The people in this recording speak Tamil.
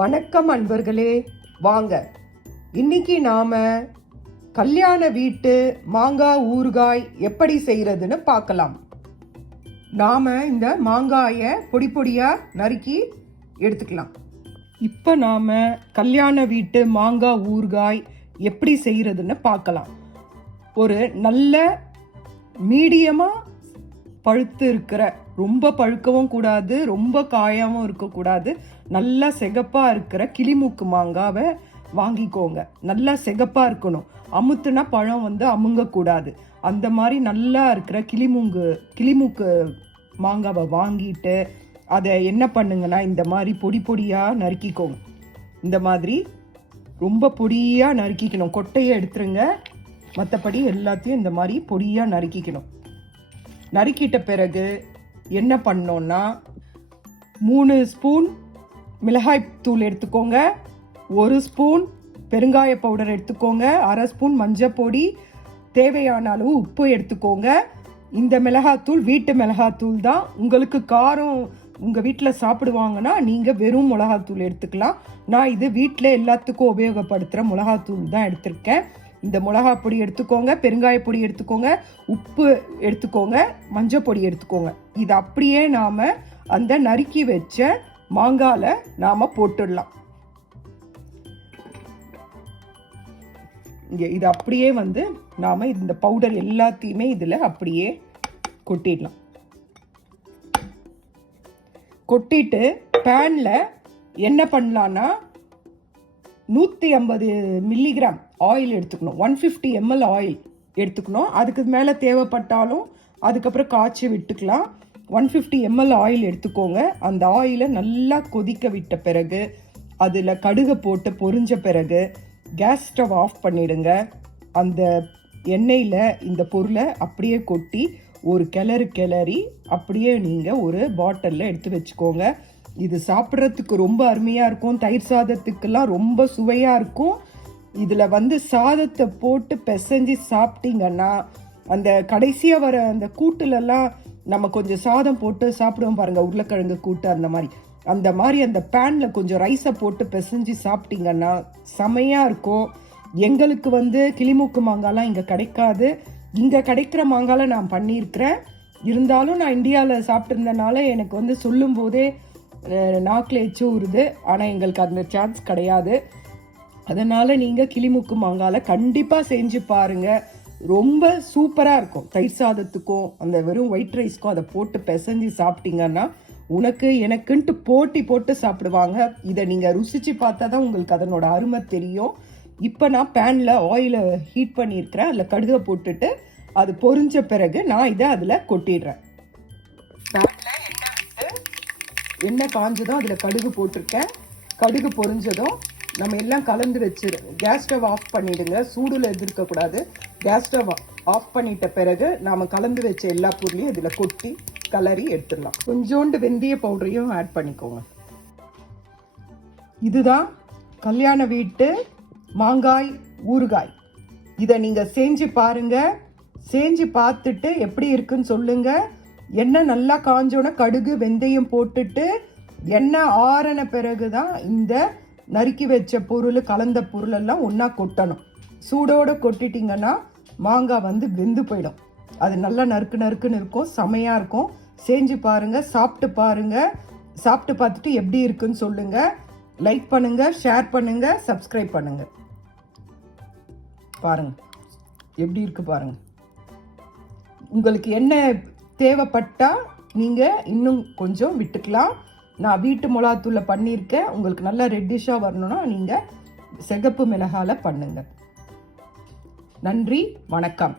வணக்கம் அன்பர்களே, வாங்க இன்னைக்கு நாம கல்யாண வீட்டு மாங்காய் ஊறுகாய் எப்படி செய்யறதுன்னு பார்க்கலாம். நாம இந்த மாங்காயை பொடி பொடியா நறுக்கி எடுத்துக்கலாம். இப்போ நாம கல்யாண வீட்டு மாங்காய் ஊறுகாய் எப்படி செய்யறதுன்னு பார்க்கலாம். ஒரு நல்ல மீடியமா பழுத்து இருக்கிற, ரொம்ப பழுக்கவும் கூடாது, ரொம்ப காயாவும் இருக்கக்கூடாது, நல்லா செகப்பா இருக்கிற கிளிமூக்கு மாங்காவை வாங்கிக்கோங்க. நல்லா செகப்பா இருக்கணும், அமுத்துனா பழம் அமுங்கக்கூடாது. அந்த மாதிரி நல்லா இருக்கிற கிளிமூக்கு மாங்காவை வாங்கிட்டு அதை என்ன பண்ணுங்கன்னா இந்த மாதிரி பொடி பொடியாக நறுக்கிக்கோங்க. இந்த மாதிரி ரொம்ப பொடியாக நறுக்கிக்கணும். கொட்டையை எடுத்துருங்க, மற்றபடி எல்லாத்தையும் இந்த மாதிரி பொடியாக நறுக்கிக்கணும். நறுக்கிட்ட பிறகு என்ன பண்ணோன்னா 3 ஸ்பூன் மிளகாய் தூள் எடுத்துக்கோங்க, 1 ஸ்பூன் பெருங்காய பவுடர் எடுத்துக்கோங்க, 1/2 ஸ்பூன் மஞ்சள் பொடி, தேவையான அளவு உப்பு எடுத்துக்கோங்க. இந்த மிளகாத்தூள் வீட்டு மிளகாத்தூள் தான். உங்களுக்கு காரம் உங்கள் வீட்டில் சாப்பிடுவாங்கன்னா நீங்கள் வெறும் மிளகாத்தூள் எடுத்துக்கலாம். நான் இது வீட்டில் எல்லாத்துக்கும் உபயோகப்படுத்துகிற மிளகாத்தூள் தான் எடுத்திருக்கேன். இந்த மிளகா பொடி எடுத்துக்கோங்க, பெருங்காய பொடி எடுத்துக்கோங்க, உப்பு எடுத்துக்கோங்க, மஞ்சள் பொடி எடுத்துக்கோங்க. இது அப்படியே நாம் அந்த நறுக்கி வச்ச மாங்காயில் நாம் போட்டுடலாம். இது அப்படியே நாம் இந்த பவுடர் எல்லாத்தையுமே இதில் அப்படியே கொட்டிடலாம். கொட்டிட்டு பேனில் என்ன பண்ணலான்னா 150 மில்லிகிராம் ஆயில் எடுத்துக்கணும். 150 ml ஆயில் எடுத்துக்கணும். அதுக்கு மேலே தேவைப்பட்டாலும் அதுக்கப்புறம் காய்ச்சி விட்டுக்கலாம். 150 ml ஆயில் எடுத்துக்கோங்க. அந்த ஆயிலை நல்லா கொதிக்க விட்ட பிறகு அதில் கடுகை போட்டு பொரிஞ்ச பிறகு கேஸ் ஸ்டவ் ஆஃப் பண்ணிடுங்க. அந்த எண்ணெயில் இந்த பொருளை அப்படியே கொட்டி ஒரு கிளறி அப்படியே நீங்கள் ஒரு பாட்டிலில் எடுத்து வச்சுக்கோங்க. இது சாப்பிட்றதுக்கு ரொம்ப அருமையாக இருக்கும். தயிர் சாதத்துக்கெல்லாம் ரொம்ப சுவையாக இருக்கும். இதில் சாதத்தை போட்டு பிசைஞ்சு சாப்பிட்டீங்கன்னா அந்த கடைசியாக வர அந்த கூட்டுலெல்லாம் நம்ம கொஞ்சம் சாதம் போட்டு சாப்பிடுவோம் பாருங்கள், உருளைக்கிழங்கு கூட்டு அந்த மாதிரி அந்த பேனில் கொஞ்சம் ரைஸை போட்டு பிசைஞ்சு சாப்பிட்டீங்கன்னா செமையாக இருக்கும். எங்களுக்கு கிளிமூக்கு மாங்காய்லாம் இங்கே கிடைக்காது. இங்கே கிடைக்கிற மாங்காயில் நான் பண்ணியிருக்கிறேன். இருந்தாலும் நான் இந்தியாவில் சாப்பிட்ருந்தனால எனக்கு சொல்லும் போதே நாக்கில் எச்சு ஊறுது. ஆனால் எங்களுக்கு அந்த சான்ஸ் கிடையாது. அதனால் நீங்கள் கிளிமூக்கு மாங்காயில் கண்டிப்பாக செஞ்சு பாருங்கள். ரொம்ப சூப்பராக இருக்கும். தயிர் சாதத்துக்கும் அந்த வெறும் ஒயிட் ரைஸ்க்கும் அதை போட்டு பிசைஞ்சு சாப்பிட்டீங்கன்னா உனக்கு எனக்குன்ட்டு போட்டு சாப்பிடுவாங்க. இதை நீங்கள் ருசித்து பார்த்தா தான் உங்களுக்கு அதனோட அருமை தெரியும். இப்போ நான் பேனில் ஆயிலை ஹீட் பண்ணியிருக்கிறேன். அதில் கடுகை போட்டுட்டு அது பொரிஞ்ச பிறகு நான் இதை அதில் கொட்டிடுறேன். பேனில் எண்ணெய் விட்டு எண்ணெய் காஞ்சதும் அதில் கடுகு போட்டிருக்கேன். கடுகு பொரிஞ்சதும் நம்ம எல்லாம் கலந்து வச்சிடும். கேஸ் ஸ்டவ் ஆஃப் பண்ணிவிடுங்க, சூடில் எதிர்க்கக்கூடாது. கேஸ் ஸ்டவ் ஆஃப் பண்ணிட்ட பிறகு நாம் கலந்து வச்ச எல்லா பொருளையும் இதில் கொட்டி கலரி எடுத்துடலாம். கொஞ்சோண்டு வெந்தய பவுடரையும் ஆட் பண்ணிக்கோங்க. இதுதான் கல்யாண வீட்டு மாங்காய் ஊறுகாய். இதை நீங்கள் செஞ்சு பாருங்கள். செஞ்சு பார்த்துட்டு எப்படி இருக்குன்னு சொல்லுங்கள். எண்ணெய் நல்லா காஞ்சோன்னா கடுகு வெந்தயம் போட்டுட்டு எண்ணெய் ஆறின பிறகு தான் இந்த நறுக்கி வச்ச பொருள் கலந்த பொருளெல்லாம் ஒன்றா கொட்டணும். சூடோடு கொட்டிட்டிங்கன்னா மாங்காய் வெந்து போயிடும். அது நல்லா நறுக்குன்னு இருக்கும், செமையாக இருக்கும். செஞ்சு பாருங்கள், சாப்பிட்டு பாருங்கள். சாப்பிட்டு பார்த்துட்டு எப்படி இருக்குன்னு சொல்லுங்கள். லைக் பண்ணுங்கள், ஷேர் பண்ணுங்கள், சப்ஸ்கிரைப் பண்ணுங்கள். பாருங்கள் எப்படி இருக்கு பாருங்கள். உங்களுக்கு என்ன தேவைப்பட்டால் நீங்கள் இன்னும் கொஞ்சம் விட்டுக்கலாம். நான் வீட்டு மிளகாத்தூளை பண்ணியிருக்கேன். உங்களுக்கு நல்லா ரெட்டிஷாக வரணும்னா நீங்கள் சிகப்பு மிளகாயில் பண்ணுங்கள். நன்றி, வணக்கம்.